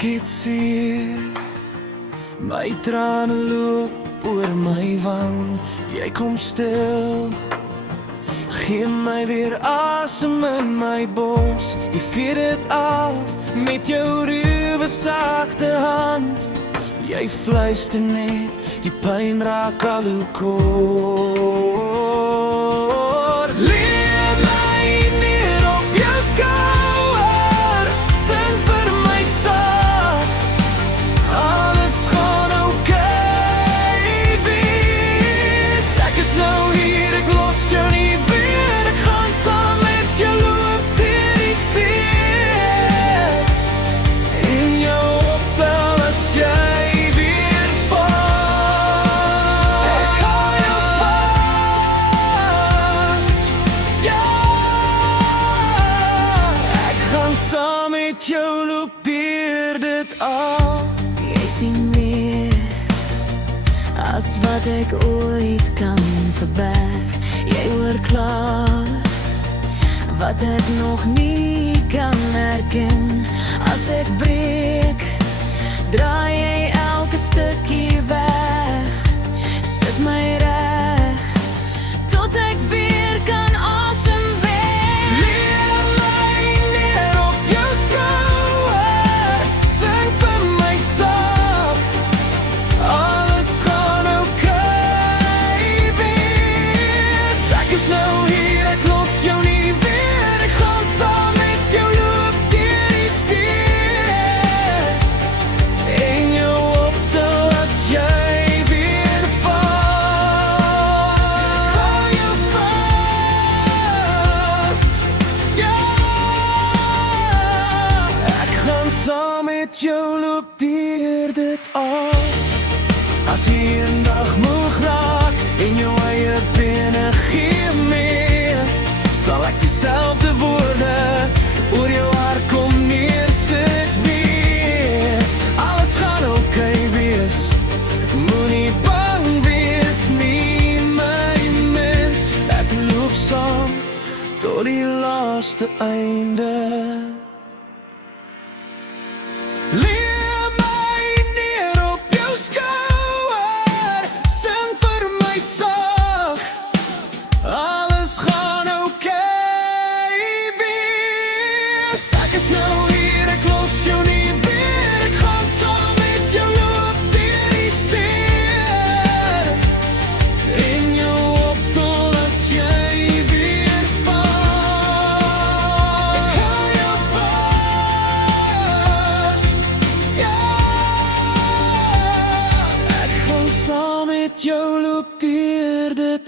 Ek het seer, my trane loop oor my wang. Jy kom stil, gee my weer asem in my bors. Jy vee dit af met jou ruwe sagte hand. Jy fluister net, die pyn raak al hoe kort. Leer my neer op jou skouer, sing vir my sag, alles gaan oukei wees. Ek is nou hier, ek los jou nie weer. Ek gaan saam met jou loop deur die see, en jou optel as jy saam met jou loop deur dit al. Jy sien meer as wat ek ooit kan verberg. Jy hoor klaar wat ek nog nie kan herken. As ek breek, draai jy elke stukkie weg. Sit my reg, tot ek weer kan asem. Saam met jou loop deur dit al. As jy een dag moeg raak en jou eie bene gee meer, sal ek dieselfde woorde oor jou hart kom neersit weer. Alles gaan oukei wees, moenie bang wees nie, my mens. Ek loop saam tot die laaste einde. Leer my neer op jou skouer, sing vir my sag, alles gaan oukei wees. Ek is nou hier, ek los jou nie weer. Ek gaan saam met jou loop deur die see, en jou optel as jy weer val. Ek hou jou vas, saam met jou loop deur dit